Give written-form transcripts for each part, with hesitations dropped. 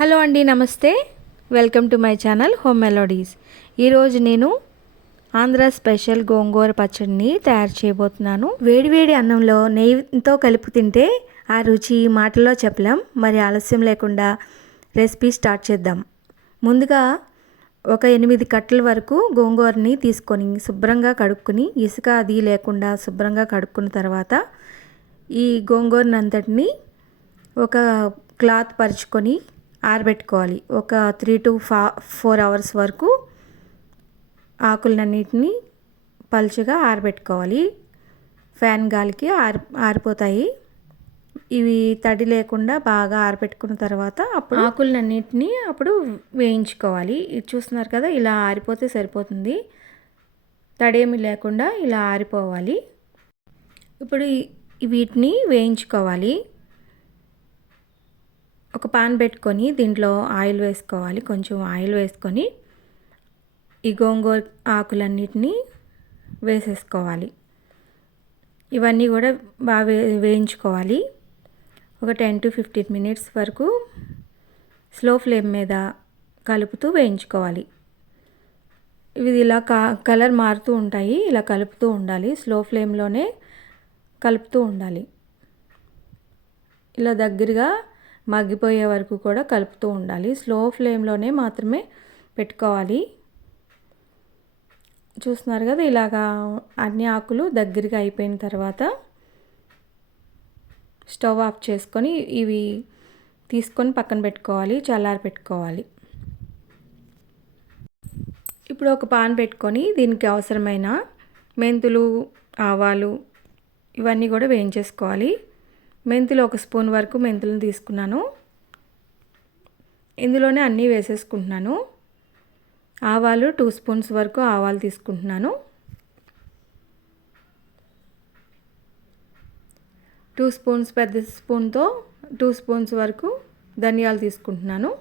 Hello అండి, నమస్తే. Welcome to my channel home melodies. ఈరోజు నేను ఆంధ్ర స్పెషల్ గోంగూర పచ్చడిని తయారు చేయబోతున్నాను. వేడివేడి అన్నంలో నెయ్యితో కలిపి తింటే ఆ రుచి మాటల్లో చెప్పలేం. మరి ఆలస్యం లేకుండా రెసిపీ స్టార్ట్ చేద్దాం. ముందుగా ఒక 8 కట్టల వరకు గోంగూరని తీసుకొని శుభ్రంగా కడుక్కుని, ఇసుక అది లేకుండా శుభ్రంగా కడుక్కున్న తర్వాత ఈ గోంగూరనంతటిని ఒక క్లాత్ పరుచుకొని ఆరబెట్టుకోవాలి. ఒక 3 to 4 అవర్స్ వరకు ఆకులన్నిటిని పలుచగా ఆరబెట్టుకోవాలి. ఫ్యాన్ గాలికి ఆరిపోతాయి. ఇవి తడి లేకుండా బాగా ఆరబెట్టుకున్న తర్వాత అప్పుడు ఆకులన్నిటిని అప్పుడు వేయించుకోవాలి. ఇది చూస్తున్నారు కదా, ఇలా ఆరిపోతే సరిపోతుంది. తడేమి లేకుండా ఇలా ఆరిపోవాలి. ఇప్పుడు వీటిని వేయించుకోవాలి. ఒక పాన్ పెట్టుకొని దీంట్లో ఆయిల్ వేసుకోవాలి. కొంచెం ఆయిల్ వేసుకొని ఈ గోంగూర ఆకులన్నిటినీ వేసేసుకోవాలి. ఇవన్నీ కూడా బాగా వేయించుకోవాలి. ఒక 10 to 15 మినిట్స్ వరకు స్లో ఫ్లేమ్ మీద కలుపుతూ వేయించుకోవాలి. ఇవి ఇలా కలర్ మారుతూ ఉంటాయి. ఇలా కలుపుతూ ఉండాలి. స్లో ఫ్లేమ్లోనే కలుపుతూ ఉండాలి. ఇలా దగ్గరగా మగ్గిపోయే వరకు కూడా కలుపుతూ ఉండాలి. స్లో ఫ్లేమ్లోనే మాత్రమే పెట్టుకోవాలి. చూస్తున్నారు కదా, ఇలాగా అన్ని ఆకులు దగ్గరగా అయిపోయిన తర్వాత స్టవ్ ఆఫ్ చేసుకొని ఇవి తీసుకొని పక్కన పెట్టుకోవాలి. చల్లారి పెట్టుకోవాలి. ఇప్పుడు ఒక పాన్ పెట్టుకొని దీనికి అవసరమైన మెంతులు, ఆవాలు ఇవన్నీ కూడా వేయించేసుకోవాలి. మెంతులు 1 స్పూన్ వరకు మెంతులను తీసుకున్నాను. ఇందులోనే అన్నీ వేసేసుకుంటున్నాను. ఆవాలు 2 స్పూన్స్ వరకు ఆవాలు తీసుకుంటున్నాను. 2 స్పూన్స్ పెద్ద స్పూన్తో 2 స్పూన్స్ వరకు ధనియాలు తీసుకుంటున్నాను.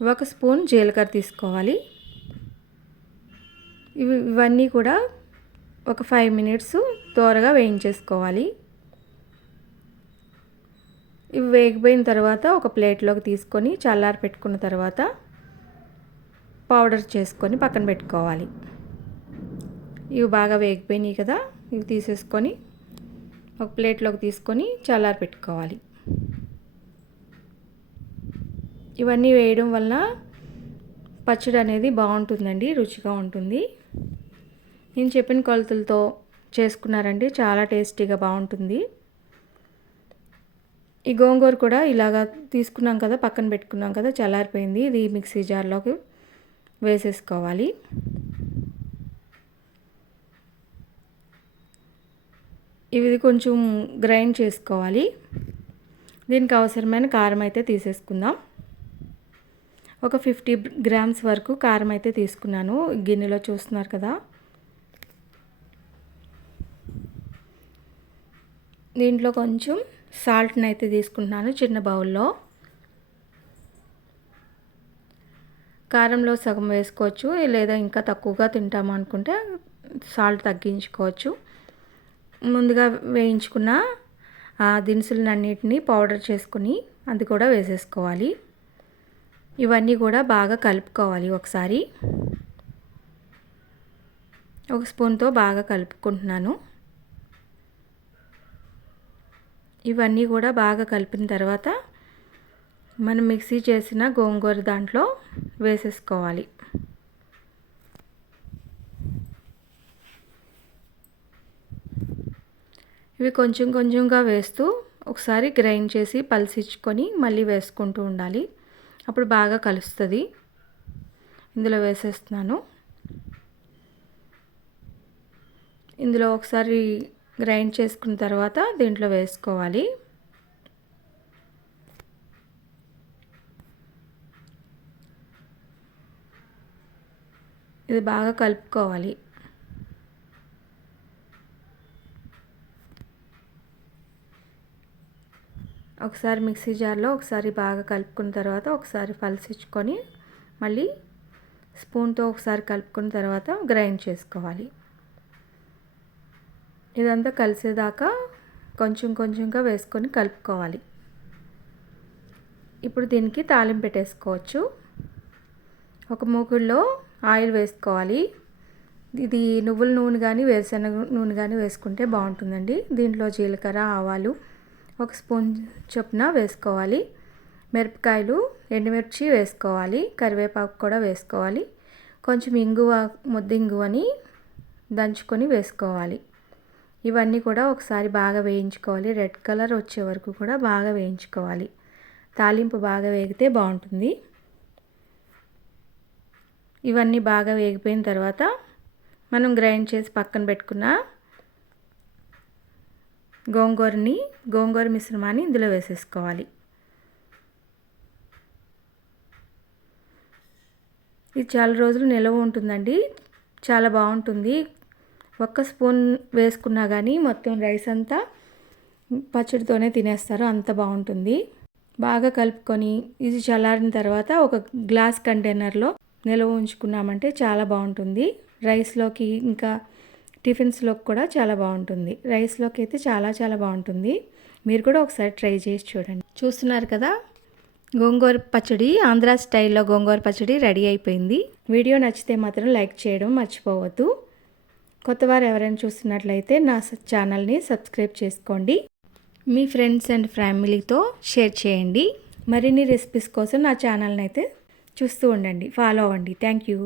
1 స్పూన్ జీలకర్ర తీసుకోవాలి. ఇవన్నీ కూడా ఒక 5 మినిట్స్ త్వరగా వేయించేసుకోవాలి. ఇవి వేగిపోయిన తర్వాత ఒక ప్లేట్లోకి తీసుకొని చల్లారి పెట్టుకున్న తర్వాత పౌడర్ చేసుకొని పక్కన పెట్టుకోవాలి. ఇవి బాగా వేగిపోయినాయి కదా, ఇవి తీసేసుకొని ఒక ప్లేట్లోకి తీసుకొని చల్లారి పెట్టుకోవాలి. ఇవన్నీ వేయడం వల్ల పచ్చడి అనేది బాగుంటుందండి, రుచిగా ఉంటుంది. నేను చెప్పిన కొలతలతో చేసుకున్నారంటే చాలా టేస్టీగా బాగుంటుంది. ఈ గోంగూర కూడా ఇలాగా తీసుకున్నాం కదా, పక్కన పెట్టుకున్నాం కదా, చల్లారిపోయింది. ఇది మిక్సీ జార్లోకి వేసేసుకోవాలి. ఇది కొంచెం గ్రైండ్ చేసుకోవాలి. దీనికి అవసరమైన కారం అయితే తీసేసుకుందాం. ఒక 50 గ్రామ్స్ వరకు కారం అయితే తీసుకున్నాను. గిన్నెలో చూస్తున్నారు కదా. దీంట్లో కొంచెం సాల్ట్ని అయితే తీసుకుంటున్నాను చిన్న బౌల్లో. కారంలో సగం వేసుకోవచ్చు, లేదా ఇంకా తక్కువగా తింటాము అనుకుంటే సాల్ట్ తగ్గించుకోవచ్చు. ముందుగా వేయించుకున్న దినుసులన్నిటిని పౌడర్ చేసుకుని అది కూడా వేసేసుకోవాలి. ఇవన్నీ కూడా బాగా కలుపుకోవాలి. ఒకసారి 1 స్పూన్తో బాగా కలుపుకుంటున్నాను. ఇవన్నీ కూడా బాగా కలిపిన తర్వాత మనం మిక్సీ చేసిన గోంగూర దాంట్లో వేసేసుకోవాలి. ఇవి కొంచెం కొంచెంగా వేస్తూ ఒకసారి గ్రైండ్ చేసి పల్సిచ్చుకొని మళ్ళీ వేసుకుంటూ ఉండాలి. అప్పుడు బాగా కలుస్తుంది. ఇందులో వేసేస్తున్నాను. ఇందులో ఒకసారి గ్రైండ్ చేసుకున్న తర్వాత దీంట్లో వేసుకోవాలి. ఇది బాగా కలుపుకోవాలి. ఒకసారి మిక్సీ జార్లో ఒకసారి బాగా కలుపుకున్న తర్వాత ఒకసారి పల్సిచ్చుకొని మళ్ళీ స్పూన్తో ఒకసారి కలుపుకున్న తర్వాత గ్రైండ్ చేసుకోవాలి. ఇదంతా కలిసేదాకా కొంచెం కొంచెంగా వేసుకొని కలుపుకోవాలి. ఇప్పుడు దీనికి తాలింపు పెట్టేసుకోవచ్చు. ఒక మూకుడులో ఆయిల్ వేసుకోవాలి. ఇది నువ్వుల నూనె కానీ వేరుశనగ నూనె కానీ వేసుకుంటే బాగుంటుందండి. దీంట్లో జీలకర్ర, ఆవాలు 1 స్పూన్ చొప్పున వేసుకోవాలి. మిరపకాయలు, ఎండుమిర్చి వేసుకోవాలి. కరివేపాకు కూడా వేసుకోవాలి. కొంచెం ఇంగువ, ముద్దింగువని దంచుకొని వేసుకోవాలి. ఇవన్నీ కూడా ఒకసారి బాగా వేయించుకోవాలి. రెడ్ కలర్ వచ్చే వరకు కూడా బాగా వేయించుకోవాలి. తాలింపు బాగా వేగితే బాగుంటుంది. ఇవన్నీ బాగా వేగిపోయిన తర్వాత మనం గ్రైండ్ చేసి పక్కన పెట్టుకున్న గోంగూర మిశ్రమాన్ని ఇందులో వేసేసుకోవాలి. ఇది చాలా రోజులు నిల్వ ఉంటుందండి. చాలా బాగుంటుంది. 1 స్పూన్ వేసుకున్నా కానీ మొత్తం రైస్ అంతా పచ్చడితోనే తినేస్తారు. అంత బాగుంటుంది. బాగా కలుపుకొని ఇది చల్లారిన తర్వాత ఒక గ్లాస్ కంటైనర్లో నిల్వ ఉంచుకున్నామంటే చాలా బాగుంటుంది. రైస్లోకి ఇంకా టిఫిన్స్లోకి కూడా చాలా బాగుంటుంది. రైస్లోకి అయితే చాలా చాలా బాగుంటుంది. మీరు కూడా ఒకసారి ట్రై చేసి చూడండి. చూస్తున్నారు కదా, గోంగూర పచ్చడి, ఆంధ్ర స్టైల్లో గోంగూర పచ్చడి రెడీ అయిపోయింది. వీడియో నచ్చితే మాత్రం లైక్ చేయడం మర్చిపోవద్దు. కొత్తవారు ఎవరైనా చూస్తున్నట్లయితే నా ఛానల్ని సబ్స్క్రైబ్ చేసుకోండి. మీ ఫ్రెండ్స్ అండ్ ఫ్యామిలీతో షేర్ చేయండి. మరిన్ని రెసిపీస్ కోసం నా ఛానల్ని అయితే చూస్తూ ఉండండి, ఫాలో అవ్వండి. Thank you.